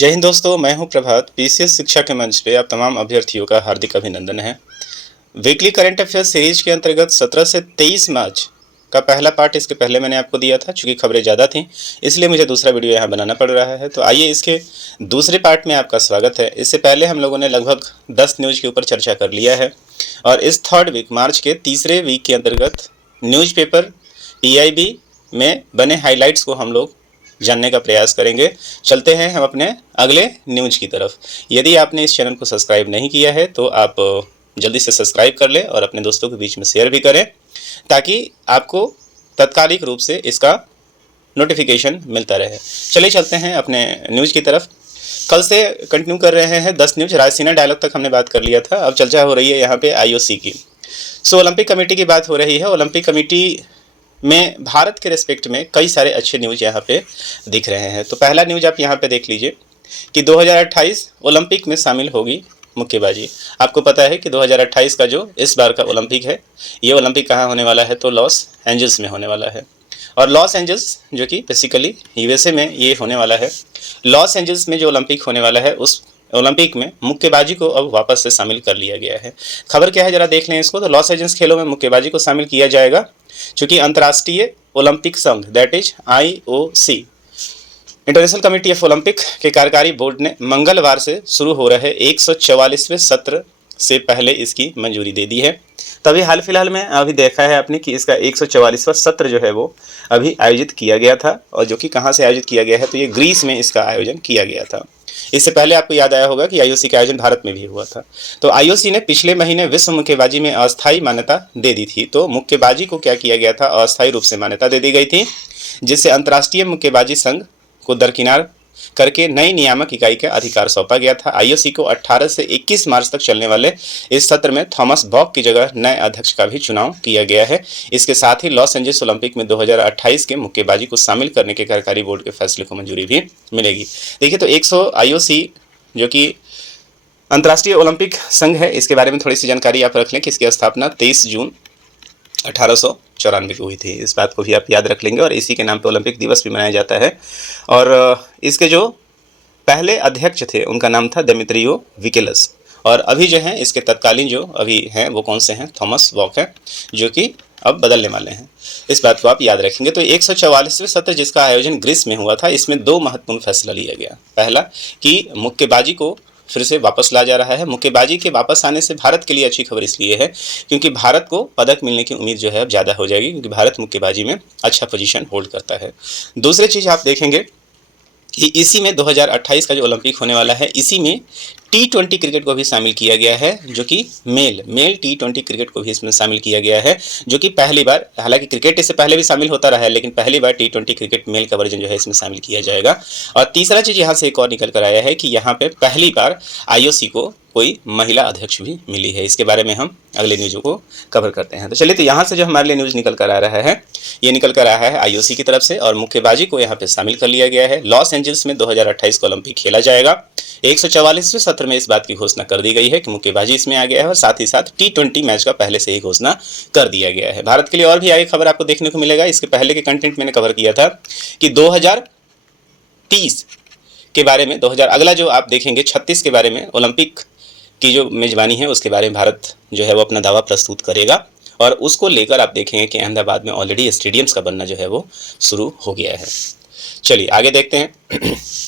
जय हिंद दोस्तों, मैं हूं प्रभात। पीसीएस शिक्षा के मंच पे आप तमाम अभ्यर्थियों का हार्दिक अभिनंदन है। वीकली करंट अफेयर्स सीरीज के अंतर्गत 17 से 23 मार्च का पहला पार्ट इसके पहले मैंने आपको दिया था। चूंकि खबरें ज़्यादा थीं इसलिए मुझे दूसरा वीडियो यहाँ बनाना पड़ रहा है। तो आइए इसके दूसरे पार्ट में आपका स्वागत है। इससे पहले हम लोगों ने लगभग 10 न्यूज़ के ऊपर चर्चा कर लिया है और इस थर्ड वीक मार्च के तीसरे वीक के अंतर्गत न्यूज़पेपर पीआईबी में बने हाइलाइट्स को हम लोग जानने का प्रयास करेंगे। चलते हैं हम अपने अगले न्यूज़ की तरफ। यदि आपने इस चैनल को सब्सक्राइब नहीं किया है तो आप जल्दी से सब्सक्राइब कर लें और अपने दोस्तों के बीच में शेयर भी करें ताकि आपको तत्कालिक रूप से इसका नोटिफिकेशन मिलता रहे। चलिए चलते हैं अपने न्यूज़ की तरफ। कल से कंटिन्यू कर रहे हैं 10 न्यूज़। रायसीना डायलॉग तक हमने बात कर लिया था। अब चर्चा हो रही है यहाँ पे आईओसी की। ओलंपिक कमेटी की बात हो रही है। ओलंपिक कमेटी में भारत के रिस्पेक्ट में कई सारे अच्छे न्यूज़ यहाँ पे दिख रहे हैं। तो पहला न्यूज़ आप यहाँ पे देख लीजिए कि 2028 ओलंपिक में शामिल होगी मुक्केबाजी। आपको पता है कि 2028 का जो इस बार का ओलंपिक है, ये ओलंपिक कहाँ होने वाला है, तो लॉस एंजल्स में होने वाला है। और लॉस एंजल्स जो कि बेसिकली यूएसए में ये होने वाला है। लॉस एंजल्स में जो ओलंपिक होने वाला है उस ओलंपिक में मुक्केबाजी को अब वापस से शामिल कर लिया गया है। खबर क्या है जरा देख लें इसको। तो लॉस एंजल्स खेलों में मुक्केबाजी को शामिल किया जाएगा चूँकि अंतर्राष्ट्रीय ओलंपिक संघ that is IOC international committee of Olympic के कार्यकारी बोर्ड ने मंगलवार से शुरू हो रहे 144वें सत्र से पहले इसकी मंजूरी दे दी है। तभी हाल फिलहाल में अभी देखा है आपने कि इसका 144वां सत्र जो है वो अभी आयोजित किया गया था और जो कि कहाँ से आयोजित किया गया है, तो ये ग्रीस में इसका आयोजन किया गया था। इससे पहले आपको याद आया होगा कि आईओसी का आयोजन भारत में भी हुआ था। तो आईओसी ने पिछले महीने विश्व मुक्केबाजी में अस्थायी मान्यता दे दी थी। तो मुक्केबाजी को क्या किया गया था, अस्थायी रूप से मान्यता दे दी गई थी, जिससे अंतर्राष्ट्रीय मुक्केबाजी संघ को दरकिनार करके नई नियामक इकाई का अधिकार सौंपा गया था। आईओसी को 18 से 21 मार्च तक चलने वाले इस सत्र में थॉमस बॉक की जगह नए अध्यक्ष का भी चुनाव किया गया है। इसके साथ ही लॉस एंजल्स ओलंपिक में 2028 के मुक्केबाजी को शामिल करने के कार्यकारी बोर्ड के फैसले को मंजूरी भी मिलेगी। देखिए, तो 100 आईओसी जो कि अंतर्राष्ट्रीय ओलंपिक संघ है, इसके बारे में थोड़ी सी जानकारी आप रख लें कि इसकी स्थापना 23 जून 1894 को हुई थी। इस बात को भी आप याद रख लेंगे और इसी के नाम पे ओलंपिक दिवस भी मनाया जाता है। और इसके जो पहले अध्यक्ष थे उनका नाम था दिमित्रियो विकेलस और अभी जो हैं इसके तत्कालीन जो अभी हैं वो कौन से हैं, थॉमस बॉक हैं, जो कि अब बदलने वाले हैं। इस बात को आप याद रखेंगे। तो 144वें सत्र जिसका आयोजन ग्रीस में हुआ था, इसमें 2 महत्वपूर्ण फैसला लिया गया। पहला कि मुक्केबाजी को फिर से वापस ला जा रहा है। मुक्केबाजी के वापस आने से भारत के लिए अच्छी खबर इसलिए है क्योंकि भारत को पदक मिलने की उम्मीद जो है अब ज़्यादा हो जाएगी, क्योंकि भारत मुक्केबाजी में अच्छा पोजीशन होल्ड करता है। दूसरी चीज़ आप देखेंगे कि इसी में 2028 का जो ओलंपिक होने वाला है, इसी में T20 क्रिकेट को भी शामिल किया गया है, जो कि मेल T20 क्रिकेट को भी इसमें शामिल किया गया है, जो कि पहली बार, हालांकि क्रिकेट इससे पहले भी शामिल होता रहा है, लेकिन पहली बार T20 क्रिकेट मेल का वर्जन जो है इसमें शामिल किया जाएगा। और तीसरा चीज़ यहाँ से एक और निकल कर आया है कि यहाँ पे पहली बार आईओसी को कोई महिला अध्यक्ष भी मिली है। इसके बारे में हम अगले न्यूज़ों को कवर करते हैं। तो चलिए, तो यहाँ से जो हमारे लिए न्यूज़ निकल कर आ रहा है, ये निकल कर आया है आईओसी की तरफ से और मुक्केबाजी को यहाँ पे शामिल कर लिया गया है। लॉस एंजल्स में 2028 को ओलंपिक खेला जाएगा। 144वें सत्र में इस बात की घोषणा कर दी गई है कि मुक्केबाजी इसमें आ गया है और साथ ही साथ T20 मैच का पहले से ही घोषणा कर दिया गया है। भारत के लिए और भी आगे खबर आपको देखने को मिलेगा। इसके पहले के कंटेंट मैंने कवर किया था कि 2030 के बारे में, 2000 अगला जो आप देखेंगे 36 के बारे में ओलंपिक की जो मेज़बानी है उसके बारे में भारत जो है वो अपना दावा प्रस्तुत करेगा और उसको लेकर आप देखेंगे कि अहमदाबाद में ऑलरेडी स्टेडियम्स का बनना जो है वो शुरू हो गया है। चलिए आगे देखते हैं।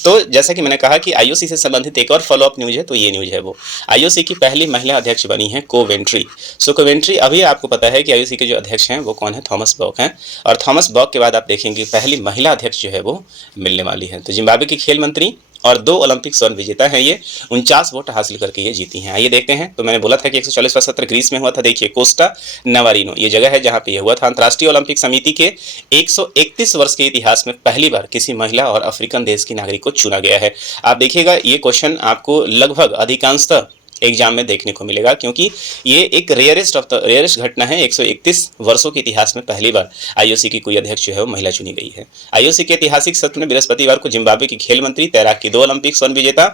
तो जैसा कि मैंने कहा कि आईओसी से संबंधित एक और फॉलोअप न्यूज़ है, तो ये न्यूज़ है वो आईओसी की पहली महिला अध्यक्ष बनी है कोवेंट्री। कोवेंट्री, अभी आपको पता है कि आईओसी के जो अध्यक्ष हैं वो कौन है, थॉमस बॉक हैं। और थॉमस बॉक के बाद आप देखेंगे पहली महिला अध्यक्ष जो है वो मिलने वाली है। तो जिम्बाब्वे की खेल मंत्री और 2 ओलंपिक स्वर्ण विजेता हैं ये, 49 वोट हासिल करके ये जीती हैं। आइए देखते हैं। तो मैंने बोला था कि 140वां सत्र ग्रीस में हुआ था। देखिए, कोस्टा नवारिनो ये जगह है जहाँ पे ये हुआ था। अंतर्राष्ट्रीय ओलंपिक समिति के 131 वर्ष के इतिहास में पहली बार किसी महिला और अफ्रीकन देश की नागरिक को चुना गया है। आप देखिएगा, ये क्वेश्चन आपको लगभग अधिकांशतः एग्जाम में देखने को मिलेगा क्योंकि ये एक रेयरेस्ट घटना है। 131 वर्षों के इतिहास में पहली बार आईओसी की कोई अध्यक्ष जो है वो महिला चुनी गई है। आईओसी के ऐतिहासिक सत्र में बृहस्पतिवार को जिम्बाब्वे की खेल मंत्री, तैराक की 2 ओलंपिक स्वर्ण विजेता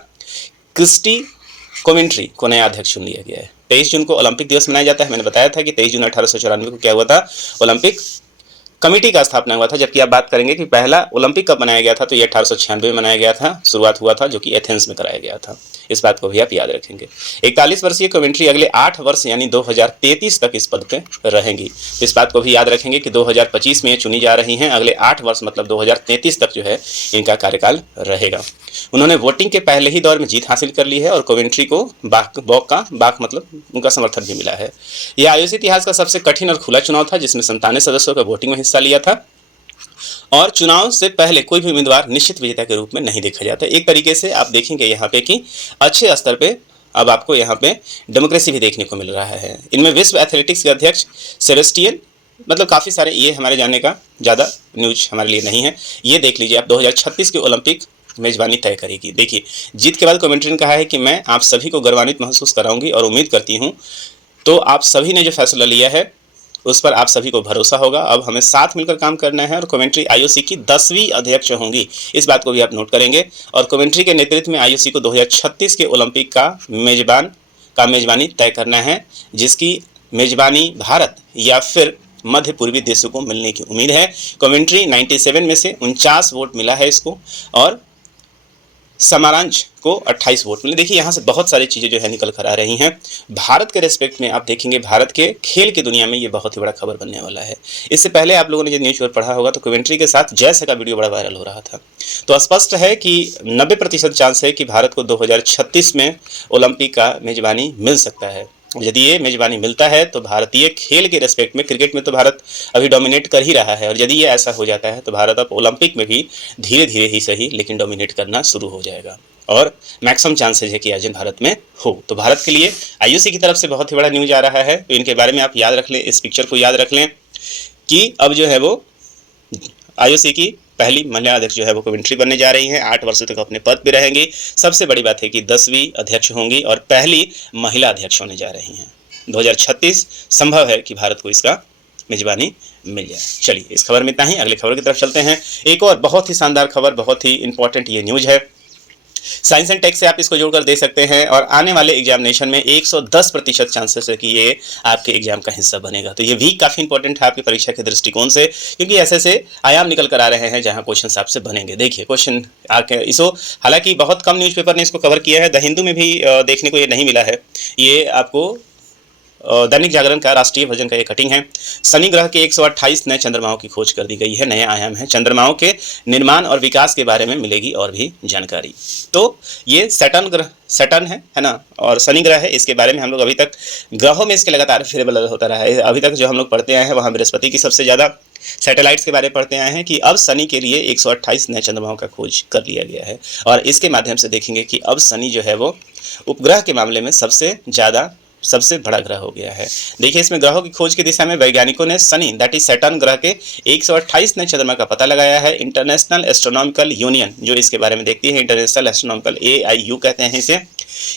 क्रिस्टी कोवेंट्री को नया अध्यक्ष चुन लिया गया है। 23 जून को ओलंपिक दिवस मनाया जाता है। मैंने बताया था कि 23 जून 1894 को क्या हुआ था, ओलंपिक कमेटी का स्थापना हुआ था, जबकि आप बात करेंगे कि पहला ओलंपिक कब बनाया गया था, तो ये 1896 में बनाया गया था, शुरुआत हुआ था, जो कि एथेंस में कराया गया था। इस बात को भी आप याद रखेंगे। 41 वर्षीय कमेंट्री अगले 8 वर्ष यानी 2033 तक इस पद पे रहेंगी। तो इस बात को भी याद रखेंगे कि 2025 में चुनी जा रही हैं, अगले 8 वर्ष मतलब 2033 तक जो है इनका कार्यकाल रहेगा। उन्होंने वोटिंग के पहले ही दौर में जीत हासिल कर ली है और कमेंट्री को बाक मतलब उनका समर्थन भी मिला है। यह आईओसी इतिहास का सबसे कठिन और खुला चुनाव था, जिसमें 97 सदस्यों का वोटिंग में हिस्सा लिया था और चुनाव से पहले कोई भी उम्मीदवार निश्चित विजेता के रूप में नहीं देखा जाता। एक तरीके से आप देखेंगे यहाँ पे कि अच्छे स्तर पे अब आपको यहाँ पे डेमोक्रेसी भी देखने को मिल रहा है। इनमें विश्व एथलेटिक्स के अध्यक्ष सेबेस्टियन, मतलब काफ़ी सारे, ये हमारे जानने का ज़्यादा न्यूज हमारे लिए नहीं है। ये देख लीजिए आप 2036 के ओलंपिक मेजबानी तय करेगी। देखिए, जीत के बाद कमेंट्री ने कहा है कि मैं आप सभी को गौरवान्वित महसूस कराऊंगी और उम्मीद करती हूँ तो आप सभी ने जो फैसला लिया है उस पर आप सभी को भरोसा होगा। अब हमें साथ मिलकर काम करना है और कमेंट्री आईओसी की 10वीं अध्यक्ष होंगी। इस बात को भी आप नोट करेंगे। और कमेंट्री के नेतृत्व में आईओसी को 2036 के ओलंपिक का मेजबानी तय करना है, जिसकी मेजबानी भारत या फिर मध्य पूर्वी देशों को मिलने की उम्मीद है। कमेंट्री 97 में से 49 वोट मिला है इसको और समारांच को 28 वोट मिले। देखिए, यहाँ से बहुत सारी चीज़ें जो है निकल कर आ रही हैं। भारत के रेस्पेक्ट में आप देखेंगे, भारत के खेल की दुनिया में ये बहुत ही बड़ा खबर बनने वाला है। इससे पहले आप लोगों ने जब न्यूज़ पेपर पढ़ा होगा तो कमेंट्री के साथ जैसे का वीडियो बड़ा वायरल हो रहा था। तो स्पष्ट है कि 90% चांस है कि भारत को 2036 में ओलंपिक का मेजबानी मिल सकता है। यदि ये मेजबानी मिलता है तो भारतीय खेल के रेस्पेक्ट में, क्रिकेट में तो भारत अभी डोमिनेट कर ही रहा है, और यदि ये ऐसा हो जाता है तो भारत अब ओलंपिक में भी धीरे धीरे ही सही लेकिन डोमिनेट करना शुरू हो जाएगा और मैक्सिमम चांसेज है कि अर्जुन भारत में हो। तो भारत के लिए आईओसी की तरफ से बहुत ही बड़ा न्यूज आ रहा है। तो इनके बारे में आप याद रख लें, इस पिक्चर को याद रख लें कि अब जो है वो आईओसी की पहली महिला अध्यक्ष जो है वो कमेंट्री बनने जा रही हैं। 8 वर्षों तक अपने पद पे रहेंगी। सबसे बड़ी बात है कि 10वीं अध्यक्ष होंगी और पहली महिला अध्यक्ष होने जा रही हैं। 2036 संभव है कि भारत को इसका मेजबानी मिल जाए। चलिए, इस खबर में इतना ही, अगली खबर की तरफ चलते हैं। एक और बहुत ही शानदार खबर, बहुत ही इंपॉर्टेंट ये न्यूज है। साइंस एंड टेक से आप इसको जोड़कर दे सकते हैं और आने वाले एग्जामिनेशन में 110% चांसेस है कि ये आपके एग्जाम का हिस्सा बनेगा। तो ये भी काफ़ी इंपॉर्टेंट है आपकी परीक्षा के दृष्टिकोण से, क्योंकि ऐसे आयाम निकल कर आ रहे हैं जहां क्वेश्चन आपसे बनेंगे। देखिए, क्वेश्चन आके इसको, हालांकि बहुत कम न्यूज़पेपर ने इसको कवर किया है, द हिंदू में भी देखने को ये नहीं मिला है। ये आपको दैनिक जागरण का राष्ट्रीय वर्जन का ये कटिंग है। शनि ग्रह के 128 नए चंद्रमाओं की खोज कर दी गई है, नए आयाम है। चंद्रमाओं के निर्माण और विकास के बारे में मिलेगी और भी जानकारी। तो ये सैटर्न है ना, और शनि ग्रह है। इसके बारे में हम लोग अभी तक ग्रहों में इसके लगातार फेरबदल होता रहा है। अभी तक जो हम लोग पढ़ते आए हैं वहाँ बृहस्पति की सबसे ज़्यादा सैटेलाइट्स के बारे में पढ़ते आए हैं कि अब शनि के लिए 128 नए चंद्रमाओं का खोज कर लिया गया है और इसके माध्यम से देखेंगे कि अब शनि जो है वो उपग्रह के मामले में सबसे बड़ा ग्रह हो गया है। देखिए, इसमें ग्रहों की खोज की दिशा में वैज्ञानिकों ने शनि दैट इज सैटर्न ग्रह के 128 नए चंद्रमा का पता लगाया है। इंटरनेशनल एस्ट्रोनॉमिकल यूनियन जो इसके बारे में देखती है, इंटरनेशनल एस्ट्रोनॉमिकल AIU कहते हैं इसे।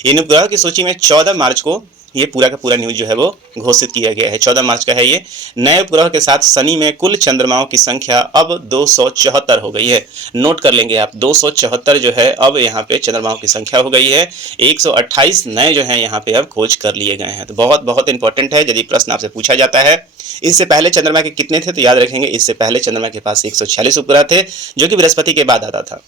इन उपग्रह की सूची में 14 मार्च को ये पूरा का पूरा न्यूज जो है वो घोषित किया गया है। 14 मार्च का है ये। नए उपग्रह के साथ शनि में कुल चंद्रमाओं की संख्या अब 274 हो गई है। नोट कर लेंगे आप, 274 जो है अब यहाँ पे चंद्रमाओं की संख्या हो गई है। 128 नए जो हैं यहाँ पे अब खोज कर लिए गए हैं। तो बहुत बहुत इंपॉर्टेंट है। यदि प्रश्न आपसे पूछा जाता है इससे पहले चंद्रमा के कितने थे, तो याद रखेंगे इससे पहले चंद्रमा के पास 146 उपग्रह थे, जो कि बृहस्पति के बाद आता था।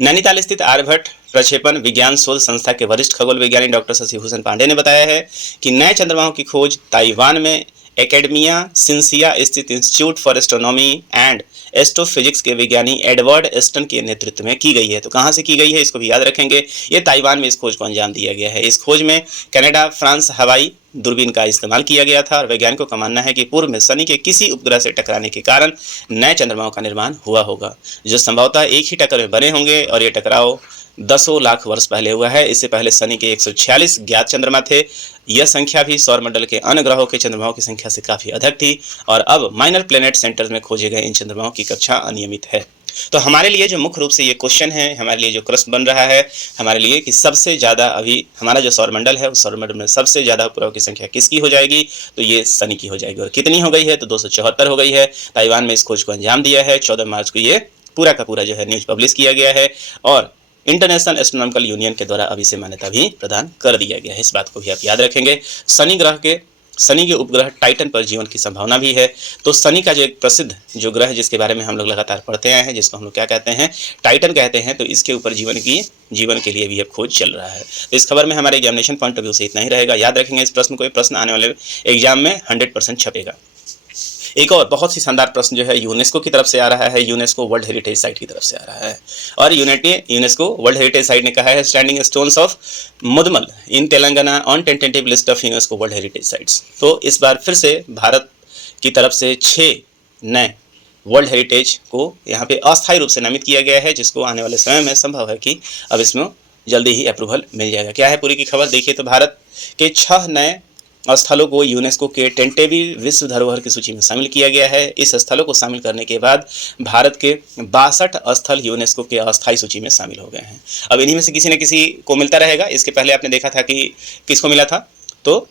नैनीताल स्थित आर्यभट्ट प्रक्षेपण विज्ञान शोध संस्था के वरिष्ठ खगोल वैज्ञानिक डॉक्टर शशि भूषण पांडे ने बताया है कि नए चंद्रमाओं की खोज ताइवान में एकेडमिया सिंसिया स्थित institute for astronomy and astrophysics के विज्ञानी एडवर्ड एस्टन के नेतृत्व में की गई है। तो कहाँ से की गई है इसको भी याद रखेंगे। ये ताइवान में इस खोज को अंजाम दिया गया है। इस खोज में कनाडा, फ्रांस हवाई दूरबीन का इस्तेमाल किया गया था और वैज्ञानिकों का मानना है कि पूर्व में शनि के किसी उपग्रह से टकराने के कारण नए चंद्रमाओं का निर्माण हुआ होगा, जो संभवतः एक ही टक्कर में बने होंगे और ये टकराव 10 लाख वर्ष पहले हुआ है। इससे पहले शनि के 146 ज्ञात चंद्रमा थे। यह संख्या भी सौरमंडल के अन्य ग्रहों के चंद्रमाओं की संख्या से काफ़ी अधिक थी और अब माइनर प्लैनेट सेंटर्स में खोजे गए इन चंद्रमाओं की कक्षा अनियमित है। तो हमारे लिए जो मुख्य रूप से ये क्वेश्चन है, हमारे लिए जो प्रश्न बन रहा है हमारे लिए कि सबसे ज़्यादा अभी हमारा जो सौरमंडल है उस सौरमंडल में सबसे ज़्यादा उपग्रहों की संख्या किसकी हो जाएगी, तो ये शनि की हो जाएगी। और कितनी हो गई है, तो 274 हो गई है। ताइवान में इस खोज को अंजाम दिया है। 14 मार्च को ये पूरा का पूरा जो है न्यूज़ पब्लिश किया गया है और इंटरनेशनल एस्ट्रोनॉमिकल यूनियन के द्वारा अभी से मान्यता भी प्रदान कर दिया गया है। इस बात को भी आप याद रखेंगे। शनि ग्रह के शनि के उपग्रह टाइटन पर जीवन की संभावना भी है। तो शनि का जो एक प्रसिद्ध जो ग्रह है जिसके बारे में हम लोग लगातार पढ़ते आए हैं, जिसको हम लोग क्या कहते हैं, टाइटन कहते हैं, तो इसके ऊपर जीवन के लिए भी अब खोज चल रहा है। तो इस खबर में हमारे एग्जामिनेशन पॉइंट ऑफ व्यू से इतना ही रहेगा। याद रखेंगे इस प्रश्न को, ये प्रश्न आने वाले एग्जाम में 100% छपेगा। एक और बहुत ही शानदार प्रश्न जो है यूनेस्को की तरफ से आ रहा है, यूनेस्को वर्ल्ड हेरिटेज साइट की तरफ से आ रहा है। और यूनेस्को वर्ल्ड हेरिटेज साइट ने कहा है standing stones of Mudmal in Telangana on tentative list of UNESCO world heritage sites. तो इस बार फिर से भारत की तरफ से 6 नए वर्ल्ड हेरिटेज को यहाँ पे अस्थायी रूप से नामित किया गया है, जिसको आने वाले समय में संभव है कि अब इसमें जल्दी ही अप्रूवल मिल जाएगा। क्या है पूरी की खबर देखिए, तो भारत के 6 नए स्थलों को यूनेस्को के टेंटेटिव विश्व धरोहर की सूची में शामिल किया गया है। इस स्थलों को शामिल करने के बाद भारत के 62 स्थल यूनेस्को के अस्थायी सूची में शामिल हो गए हैं। अब इन्हीं में से किसी न किसी को मिलता रहेगा। इसके पहले आपने देखा था कि किसको मिला था, तो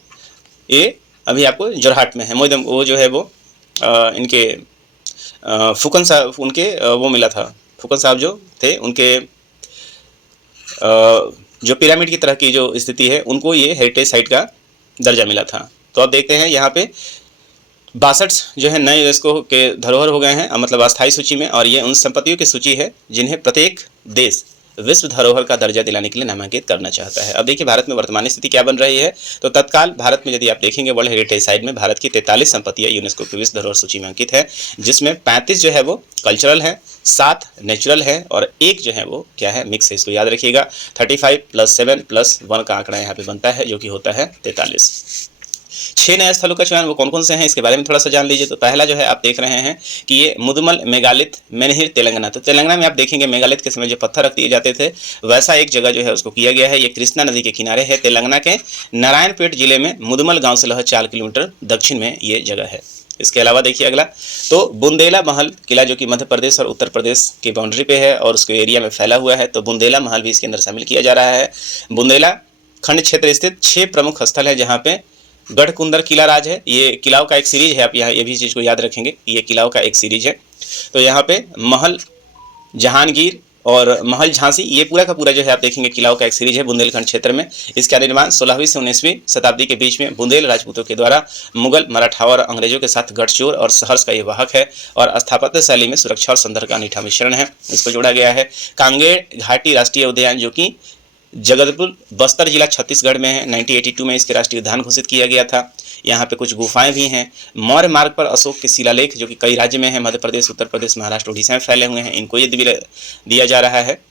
ये अभी आपको जोरहाट में है, मोइदम वो जो है वो इनके फुकन साहब, उनके वो मिला था, फुकन साहब जो थे उनके जो पिरामिड की तरह की जो स्थिति है उनको ये हेरिटेज साइट का दर्जा मिला था। तो अब देखते हैं यहाँ पे 62 जो है नए यूनेस्को के धरोहर हो गए हैं, मतलब अस्थायी सूची में। और ये उन संपत्तियों की सूची है जिन्हें प्रत्येक देश विश्व धरोहर का दर्जा दिलाने के लिए नामांकित करना चाहता है। अब देखिए भारत में वर्तमान स्थिति क्या बन रही है, तो तत्काल भारत में यदि आप देखेंगे वर्ल्ड हेरिटेज साइट में भारत की 43 संपत्तियां यूनेस्को की विश्व धरोहर सूची में अंकित है, जिसमें 35 जो है वो कल्चरल है, 7 नेचुरल है और 1 जो है वो क्या है, मिक्स है। इसको याद रखिएगा। 35 + 7 + 1 का आंकड़ा यहाँ पे बनता है, जो कि होता है 43। 6 नए स्थलों का चयन वो कौन कौन से हैं इसके बारे में थोड़ा सा जान लीजिए। तो पहला जो है आप देख रहे हैं कि ये मुदमल मेगालिथ मेनहिर तेलंगाना। तो तेलंगाना में आप देखेंगे मेगालिथ के समय जो पत्थर रख दिए जाते थे वैसा एक जगह जो है उसको किया गया है। ये कृष्णा नदी के किनारे है, तेलंगाना के नारायणपेट जिले में मुदमल गाँव से लगभग 4 किलोमीटर दक्षिण में ये जगह है। इसके अलावा देखिए अगला, तो बुंदेला महल किला जो कि मध्य प्रदेश और उत्तर प्रदेश की बाउंड्री पे है और उसके एरिया में फैला हुआ है, तो बुंदेला महल भी इसके अंदर शामिल किया जा रहा है। बुंदेला खंड क्षेत्र स्थित 6 प्रमुख स्थल है जहाँ पे गढ़कुंदर किला राज है। ये किलाओं का एक सीरीज है, आप यहाँ ये भी चीज़ को याद रखेंगे, ये किलाओं का एक सीरीज है। तो यहाँ पे महल जहांगीर और महल झांसी, ये पूरा का पूरा जो है आप देखेंगे किलाओं का एक सीरीज है बुंदेलखंड क्षेत्र में। इसका निर्माण 16वीं से 19वीं शताब्दी के बीच में बुंदेल राजपूतों के द्वारा मुगल, मराठाओं और अंग्रेजों के साथ गठजोड़ और सहर्ष का ये वाहक है और स्थापत्य शैली में सुरक्षा और सौंदर्य का अनूठा मिश्रण है। इसको जोड़ा गया है। कांगेर घाटी राष्ट्रीय उद्यान जो कि जगदलपुर बस्तर जिला छत्तीसगढ़ में है, 1982 में इसके राष्ट्रीय उद्यान घोषित किया गया था। यहाँ पे कुछ गुफाएं भी हैं। मौर्य मार्ग पर अशोक के शिलालेख जो कि कई राज्य में है, मध्य प्रदेश, उत्तर प्रदेश, महाराष्ट्र, उड़ीसा में फैले हुए हैं, इनको ये दिया जा रहा है।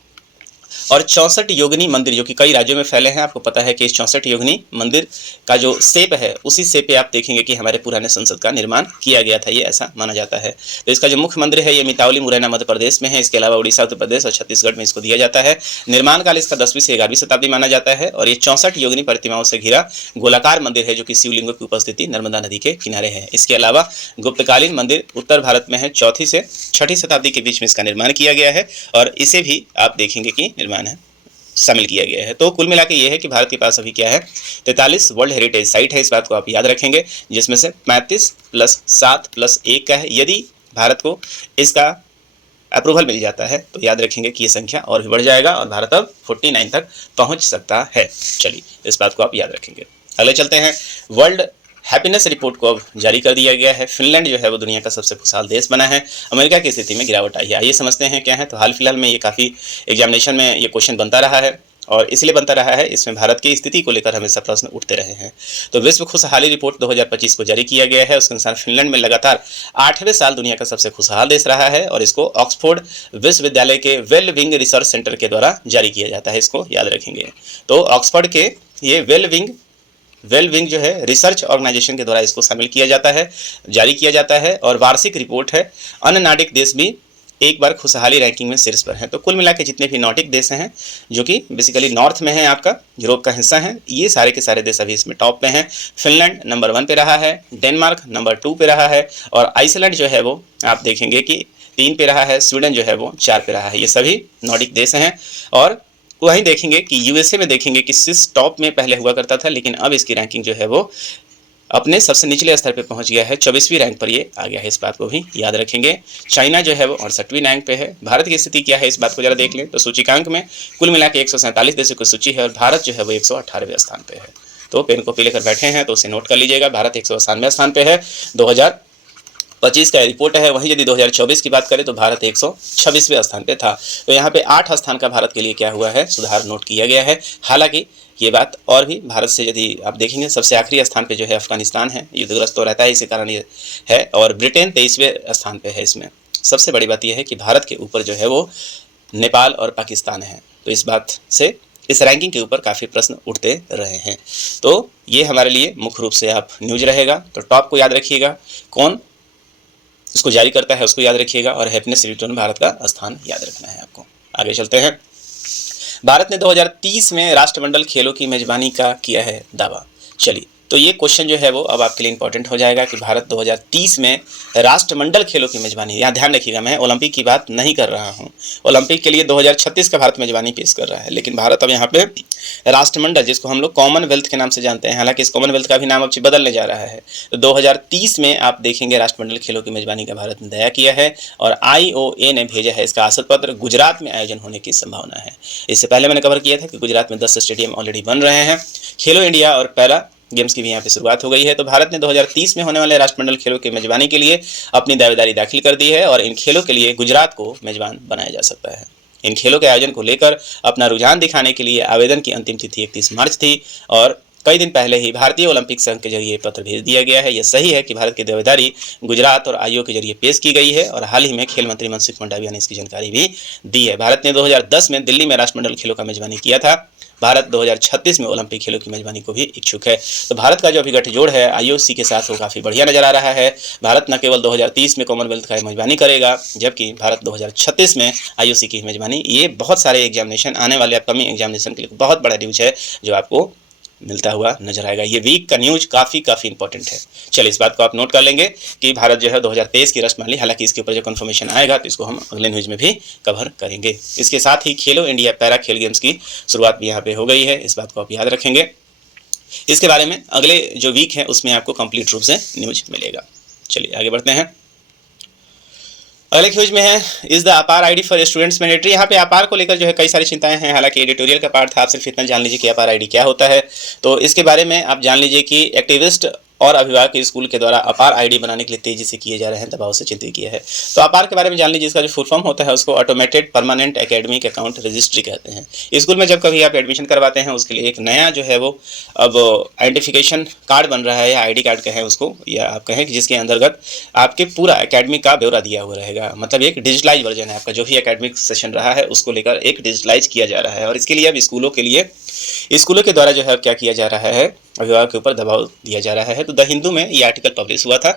और 64 योगिनी मंदिर जो कि कई राज्यों में फैले हैं। आपको पता है कि इस 64 योगिनी मंदिर का जो शेप है उसी शेप पे आप देखेंगे कि हमारे पुराने संसद का निर्माण किया गया था, ये ऐसा माना जाता है। तो इसका जो मुख्य मंदिर है ये मितावली मुरैना मध्य प्रदेश में है। इसके अलावा उड़ीसा, उत्तर प्रदेश और छत्तीसगढ़ में इसको दिया जाता है। निर्माण काल इसका 10वीं से 11वीं शताब्दी माना जाता है और ये 64 योगिनी प्रतिमाओं से घिरा गोलाकार मंदिर है जो कि शिवलिंगों की उपस्थिति नर्मदा नदी के किनारे है। इसके अलावा गुप्तकालीन मंदिर उत्तर भारत में है, 4वीं से 6वीं शताब्दी के बीच में इसका निर्माण किया गया है और इसे भी आप देखेंगे कि निर्माण है शामिल किया गया है। तो कुल मिला के ये है कि भारत के पास अभी क्या है, 43 वर्ल्ड हेरिटेज साइट है। इस बात को आप याद रखेंगे, जिसमें से 35 + 7 + 1 का है। यदि भारत को इसका अप्रूवल मिल जाता है तो याद रखेंगे कि ये संख्या और भी बढ़ जाएगा और भारत अब 49 तक पहुंच सकता है। चलिए इस बात को आप याद रखेंगे। अगले चलते हैं, वर्ल्ड हैप्पीनेस रिपोर्ट को अब जारी कर दिया गया है। फिनलैंड जो है वो दुनिया का सबसे खुशहाल देश बना है। अमेरिका की स्थिति में गिरावट आई है। आइए समझते हैं क्या है। तो हाल फिलहाल में ये काफ़ी एग्जामिनेशन में ये क्वेश्चन बनता रहा है और इसलिए बनता रहा है, इसमें भारत की स्थिति को लेकर हमेशा प्रश्न उठते रहे हैं। तो विश्व खुशहाली रिपोर्ट 2025 को जारी किया गया है। उसके अनुसार फिनलैंड में लगातार 8वें साल दुनिया का सबसे खुशहाल देश रहा है और इसको ऑक्सफोर्ड विश्वविद्यालय के वेल विंग रिसर्च सेंटर के द्वारा जारी किया जाता है। इसको याद रखेंगे। तो ऑक्सफोर्ड के ये वेल विंग जो है रिसर्च ऑर्गेनाइजेशन के द्वारा इसको शामिल किया जाता है, जारी किया जाता है और वार्षिक रिपोर्ट है। अन्य नार्डिक देश भी एक बार खुशहाली रैंकिंग में शीर्ष पर है। तो कुल मिला के जितने भी नॉर्डिक देश हैं जो कि बेसिकली नॉर्थ में है, आपका यूरोप का हिस्सा है, ये सारे के सारे देश अभी इसमें टॉप पे हैं। फिनलैंड नंबर 1 पे रहा है, डेनमार्क नंबर 2 पे रहा है और आइसलैंड जो है वो आप देखेंगे कि 3 पे रहा है, स्वीडन जो है वो 4 पे रहा है। ये सभी नॉर्डिक देश हैं। और वहीं देखेंगे कि यूएसए में देखेंगे कि शीर्ष टॉप में पहले हुआ करता था, लेकिन अब इसकी रैंकिंग जो है वो अपने सबसे निचले स्तर पे पहुंच गया है, 24वीं रैंक पर ये आ गया है। इस बात को भी याद रखेंगे। चाइना जो है वो 68वीं रैंक पे है। भारत की स्थिति क्या है इस बात को जरा देख लें। तो सूचकांक में कुल मिला के 147 देशों की सूची है और भारत जो है वो 118वें स्थान पे है। तो पेन कॉपी लेकर बैठे हैं तो उसे नोट कर लीजिएगा। भारत 198वें स्थान पे है, 2025 का रिपोर्ट है। वहीं यदि 2024 की बात करें तो भारत 126वें स्थान पे था। तो यहाँ पे 8 स्थान का भारत के लिए क्या हुआ है, सुधार नोट किया गया है। हालांकि ये बात और भी भारत से यदि आप देखेंगे सबसे आखिरी स्थान पे जो है अफगानिस्तान है, युद्धग्रस्त तो रहता है, इसी कारण ये है। और ब्रिटेन 23वें स्थान पे है। इसमें सबसे बड़ी बात यह है कि भारत के ऊपर जो है वो नेपाल और पाकिस्तान है। तो इस बात से इस रैंकिंग के ऊपर काफ़ी प्रश्न उठते रहे हैं। तो ये हमारे लिए मुख्य रूप से आप न्यूज रहेगा। तो टॉप को याद रखिएगा, कौन इसको जारी करता है उसको याद रखिएगा, और हैप्पीनेस रिटर्न भारत का स्थान याद रखना है आपको। आगे चलते हैं। भारत ने 2030 में राष्ट्रमंडल खेलों की मेजबानी का किया है दावा। चलिए, तो ये क्वेश्चन जो है वो अब आपके लिए इंपॉर्टेंट हो जाएगा कि भारत 2030 में राष्ट्रमंडल खेलों की मेजबानी, यहाँ ध्यान रखिएगा मैं ओलंपिक की बात नहीं कर रहा हूँ। ओलंपिक के लिए 2036 का भारत मेजबानी पेश कर रहा है, लेकिन भारत अब यहाँ पे राष्ट्रमंडल, जिसको हम लोग कॉमनवेल्थ के नाम से जानते हैं, हालांकि इस कॉमनवेल्थ का भी नाम अब बदलने जा रहा है। तो 2030 में आप देखेंगे राष्ट्रमंडल खेलों की मेजबानी का भारत ने तय किया है, और IOA ने भेजा है इसका आशय पत्र। गुजरात में आयोजन होने की संभावना है। इससे पहले मैंने कवर किया था कि गुजरात में 10 स्टेडियम ऑलरेडी बन रहे हैं। खेलो इंडिया और पैरा गेम्स की भी यहाँ पे शुरुआत हो गई है। तो भारत ने 2030 में होने वाले राष्ट्रमंडल खेलों की मेजबानी के लिए अपनी दावेदारी दाखिल कर दी है, और इन खेलों के लिए गुजरात को मेजबान बनाया जा सकता है। इन खेलों के आयोजन को लेकर अपना रुझान दिखाने के लिए आवेदन की अंतिम तिथि 31 मार्च थी, और कई दिन पहले ही भारतीय ओलंपिक संघ के जरिए पत्र भेज दिया गया है। यह सही है कि भारत की दावेदारी गुजरात और IOA के जरिए पेश की गई है, और हाल ही में खेल मंत्री मनसुख मंडाविया ने इसकी जानकारी भी दी है। भारत ने 2010 में दिल्ली में राष्ट्रमंडल खेलों का मेजबानी किया था। भारत 2036 में ओलंपिक खेलों की मेजबानी को भी इच्छुक है। तो भारत का जो अभी गठजोड़ है IOC के साथ वो काफ़ी बढ़िया नजर आ रहा है। भारत न केवल 2030 में कॉमनवेल्थ का मेजबानी करेगा, जबकि भारत 2036 में IOC की मेजबानी। ये बहुत सारे एग्जामिनेशन, आने वाले अपकमिंग एग्जामिनेशन के लिए बहुत बड़ा न्यूज है जो आपको मिलता हुआ नजर आएगा। ये वीक का न्यूज काफ़ी इंपॉर्टेंट है। चलिए, इस बात को आप नोट कर लेंगे कि भारत जो है 2023 की रस्म मान ली। हालांकि इसके ऊपर जो कंफर्मेशन आएगा तो इसको हम अगले न्यूज में भी कवर करेंगे। इसके साथ ही खेलो इंडिया पैरा खेल गेम्स की शुरुआत भी यहाँ पे हो गई है। इस बात को आप याद रखेंगे। इसके बारे में अगले जो वीक है उसमें आपको कंप्लीट रूप से न्यूज मिलेगा। चलिए आगे बढ़ते हैं। अगले न्यूज में है, इज द अपार ID फॉर स्टूडेंट्स मैंडेटरी। यहाँ पे अपार को लेकर जो है कई सारी चिंताएं हैं। हालांकि एडिटोरियल का पार्ट था, आप सिर्फ इतना जान लीजिए कि अपार ID क्या होता है। तो इसके बारे में आप जान लीजिए कि एक्टिविस्ट और अभिभावक स्कूल के द्वारा अपार ID बनाने के लिए तेजी से किए जा रहे हैं दबाव से चिंतित किया है। तो अपार के बारे में जान लीजिए। इसका जो फुल फॉर्म होता है उसको automated permanent academic account registry कहते हैं। स्कूल में जब कभी आप एडमिशन करवाते हैं उसके लिए एक नया जो है वो अब आइडेंटिफिकेशन कार्ड बन रहा है, या ID कार्ड कहें उसको, या आप कहें कि जिसके अंतर्गत आपके पूरा एकेडमिक का ब्यौरा दिया हुआ रहेगा। मतलब एक डिजिटलाइज वर्जन है आपका, जो भी एकेडमिक सेशन रहा है उसको लेकर एक डिजिटलाइज किया जा रहा है। और इसके लिए अब स्कूलों के द्वारा जो है क्या किया जा रहा है, अभिभावक के ऊपर दबाव दिया जा रहा है। तो द हिंदू में ये आर्टिकल पब्लिश हुआ था,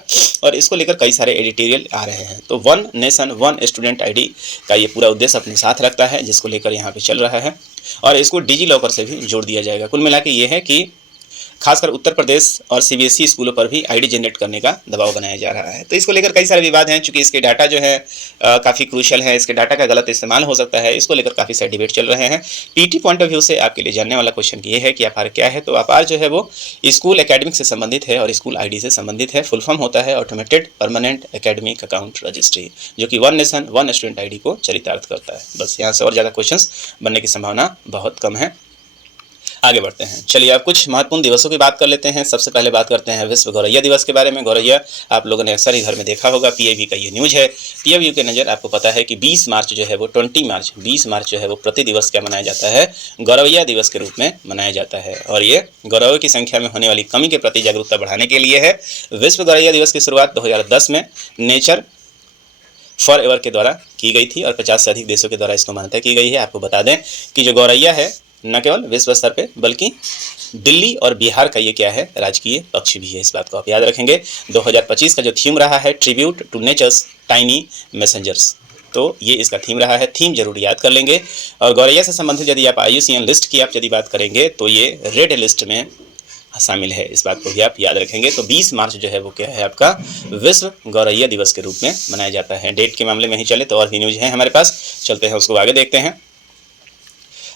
और इसको लेकर कई सारे एडिटोरियल आ रहे हैं। तो one nation one student ID का ये पूरा उद्देश्य अपने साथ रखता है, जिसको लेकर यहाँ पे चल रहा है, और इसको डिजी लॉकर से भी जोड़ दिया जाएगा। कुल मिला के ये है कि खासकर उत्तर प्रदेश और CBSE स्कूलों पर भी ID जनरेट करने का दबाव बनाया जा रहा है। तो इसको लेकर कई सारे विवाद हैं, चूंकि इसके डाटा जो है काफ़ी क्रूशियल है, इसके डाटा का गलत इस्तेमाल हो सकता है। इसको लेकर काफ़ी सारे डिबेट चल रहे हैं। PT पॉइंट ऑफ व्यू से आपके लिए जानने वाला क्वेश्चन ये है कि अपार क्या है। तो अपार जो है वो स्कूल एकेडमिक से संबंधित है, और स्कूल ID से संबंधित है। फुल फॉर्म होता है automated permanent academic account registry, जो कि one nation one student ID को चरितार्थ करता है। बस यहाँ से और ज़्यादा क्वेश्चन बनने की संभावना बहुत कम है। आगे बढ़ते हैं। चलिए अब कुछ महत्वपूर्ण दिवसों की बात कर लेते हैं। सबसे पहले बात करते हैं विश्व गौरैया दिवस के बारे में। गौरैया आप लोगों ने अक्सर ही घर में देखा होगा, PIB का ये न्यूज है। PIB के नज़र आपको पता है कि 20 मार्च जो है वो 20 मार्च जो है वो प्रति दिवस क्या मनाया जाता है, गौरैया दिवस के रूप में मनाया जाता है। और ये गौरव की संख्या में होने वाली कमी के प्रति जागरूकता बढ़ाने के लिए है। विश्व गौरैया दिवस की शुरुआत 2010 में नेचर फॉर एवर के द्वारा की गई थी, और 50 से अधिक देशों के द्वारा इसको मान्यता की गई है। आपको बता दें कि जो गौरैया है न केवल विश्व स्तर पे बल्कि दिल्ली और बिहार का ये क्या है, राजकीय पक्षी भी है। इस बात को आप याद रखेंगे। 2025 का जो थीम रहा है, tribute to nature's tiny messengers, तो ये इसका थीम रहा है। थीम जरूर याद कर लेंगे। और गौरैया से संबंधित यदि आप IUCN लिस्ट की आप यदि बात करेंगे तो ये रेड लिस्ट में शामिल है। इस बात को भी आप याद रखेंगे। तो 20 मार्च जो है वो क्या है, आपका विश्व गौरैया दिवस के रूप में मनाया जाता है। डेट के मामले में ही चले तो और भी न्यूज है हमारे पास, चलते हैं उसको आगे देखते हैं।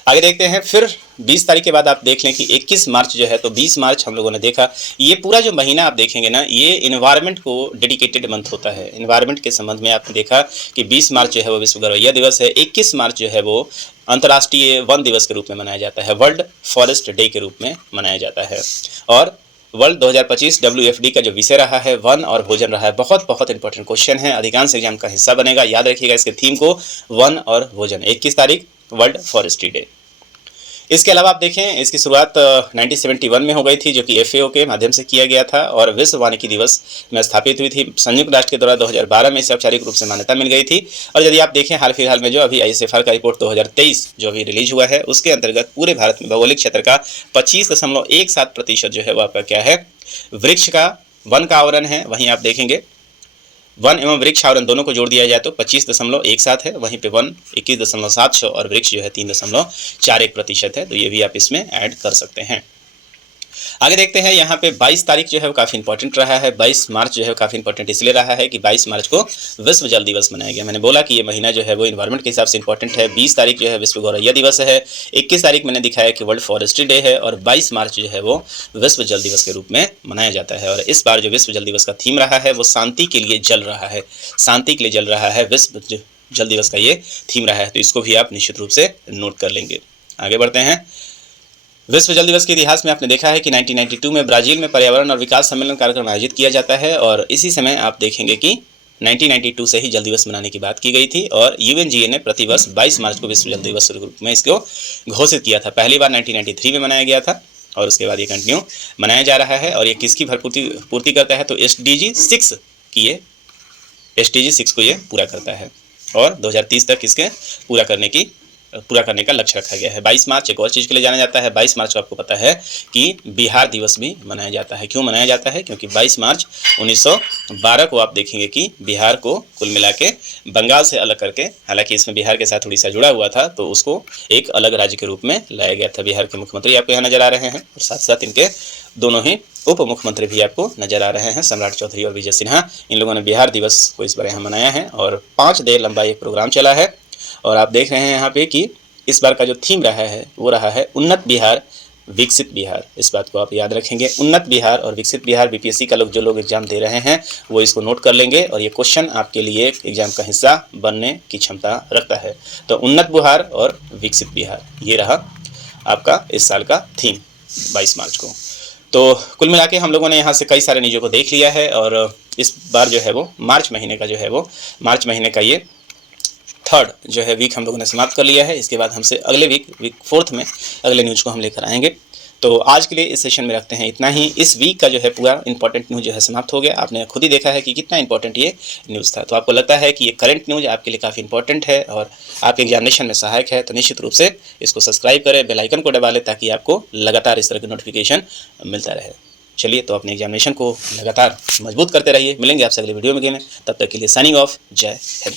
आगे देखते हैं। फिर 20 तारीख के बाद आप देख लें कि 21 मार्च जो है, तो 20 मार्च हम लोगों ने देखा, ये पूरा जो महीना आप देखेंगे ना, ये इन्वायरमेंट को डेडिकेटेड मंथ होता है। इन्वायरमेंट के संबंध में आपने देखा कि 20 मार्च जो है वो विश्व गौरैया दिवस है, 21 मार्च जो है वो अंतर्राष्ट्रीय वन दिवस के रूप में मनाया जाता है, वर्ल्ड फॉरेस्ट डे के रूप में मनाया जाता है। और वर्ल्ड 2025 WFD का जो विषय रहा है वन और भोजन रहा है। बहुत बहुत इंपॉर्टेंट क्वेश्चन है, अधिकांश एग्जाम का हिस्सा बनेगा, याद रखिएगा इसके थीम को, वन और भोजन। 21 तारीख वर्ल्ड फॉरेस्ट्री डे। इसके अलावा आप देखें, इसकी शुरुआत 1971 में हो गई थी, जो कि FAO के माध्यम से किया गया था और विश्व वानिकी दिवस में स्थापित हुई थी। संयुक्त राष्ट्र के द्वारा 2012 में इसे औपचारिक रूप से मान्यता मिल गई थी। और यदि आप देखें हाल फिलहाल में जो अभी ISFR का रिपोर्ट 2023 जो अभी रिलीज हुआ है, उसके अंतर्गत पूरे भारत में भौगोलिक क्षेत्र का 25.17% जो है वो आपका क्या है, वृक्ष का, वन का आवरण है। वहीं आप देखेंगे वन एवं वृक्ष आवरण दोनों को जोड़ दिया जाए तो 25.17 है, वहीं पे वन 21.76 और वृक्ष जो है 3.41% है। तो ये भी आप इसमें ऐड कर सकते हैं। आगे देखते हैं, यहाँ पे 22 तारीख जो है वो काफ़ी इंपॉर्टेंट रहा है। 22 मार्च जो है वो काफ़ी इंपॉर्टेंट इसलिए रहा है कि 22 मार्च को विश्व जल दिवस मनाया गया। मैंने बोला कि ये महीना जो है वो इन्वायरमेंट के हिसाब से इंपॉर्टेंट है। 20 तारीख जो है विश्व गौरैया दिवस है, 21 तारीख मैंने दिखाया कि वर्ल्ड फॉरेस्ट्री डे है और 22 मार्च जो है वो विश्व जल दिवस के रूप में मनाया जाता है। और इस बार जो विश्व जल दिवस का थीम रहा है वो शांति के लिए जल रहा है, शांति के लिए जल रहा है, विश्व जल दिवस का ये थीम रहा है। तो इसको भी आप निश्चित रूप से नोट कर लेंगे। आगे बढ़ते हैं। विश्व जल दिवस के इतिहास में आपने देखा है कि 1992 में ब्राजील में पर्यावरण और विकास सम्मेलन कार्यक्रम आयोजित किया जाता है और इसी समय आप देखेंगे कि 1992 से ही जल दिवस मनाने की बात की गई थी और UNGA ने प्रतिवर्ष 22 मार्च को विश्व जल दिवस के रूप में इसको घोषित किया था। पहली बार 1993 में मनाया गया था और उसके बाद ये कंटिन्यू मनाया जा रहा है। और ये किसकी पूर्ति करता है, तो SDG 6 की ये SDG 6 को ये पूरा करता है और 2030 तक इसके पूरा करने का लक्ष्य रखा गया है। 22 मार्च एक और चीज़ के लिए जाना जाता है। 22 मार्च को आपको पता है कि बिहार दिवस भी मनाया जाता है। क्यों मनाया जाता है? क्योंकि 22 मार्च 1912 को आप देखेंगे कि बिहार को कुल मिला के बंगाल से अलग करके, हालांकि इसमें बिहार के साथ उड़ीसा जुड़ा हुआ था, तो उसको एक अलग राज्य के रूप में लाया गया था। बिहार के मुख्यमंत्री आपको यहाँ नजर आ रहे हैं और साथ साथ इनके दोनों ही उप मुख्यमंत्री भी आपको नजर आ रहे हैं, सम्राट चौधरी और विजय सिन्हा। इन लोगों ने बिहार दिवस को इस बार यहाँ मनाया है और 5 देर लंबा एक प्रोग्राम चला है। और आप देख रहे हैं यहाँ पे कि इस बार का जो थीम रहा है वो रहा है उन्नत बिहार विकसित बिहार। इस बात को आप याद रखेंगे, उन्नत बिहार और विकसित बिहार। BPSC का जो लोग एग्जाम दे रहे हैं वो इसको नोट कर लेंगे और ये क्वेश्चन आपके लिए एग्जाम का हिस्सा बनने की क्षमता रखता है। तो उन्नत बिहार और विकसित बिहार, ये रहा आपका इस साल का थीम 22 मार्च को। तो कुल मिला के हम लोगों ने यहाँ से कई सारे न्यूज़ों को देख लिया है और इस बार जो है वो मार्च महीने का ये 3rd जो है वीक हम लोगों ने समाप्त कर लिया है। इसके बाद हमसे अगले वीक 4th में अगले न्यूज़ को हम लेकर आएंगे। तो आज के लिए इस सेशन में रखते हैं इतना ही। इस वीक का जो है पूरा इंपॉर्टेंट न्यूज़ जो है समाप्त हो गया। आपने खुद ही देखा है कि कितना इंपॉर्टेंट ये न्यूज़ था। तो आपको लगता है कि ये करंट न्यूज़ आपके लिए काफ़ी इंपॉर्टेंट है और आपके एग्जामिनेशन में सहायक है, तो निश्चित रूप से इसको सब्सक्राइब करें, बेल आइकन को दबा लें ताकि आपको लगातार इस तरह की नोटिफिकेशन मिलता रहे। चलिए, तो अपने एग्जामिनेशन को लगातार मजबूत करते रहिए। मिलेंगे आपसे अगले वीडियो में, तब तक के लिए साइनिंग ऑफ। जय हिंद।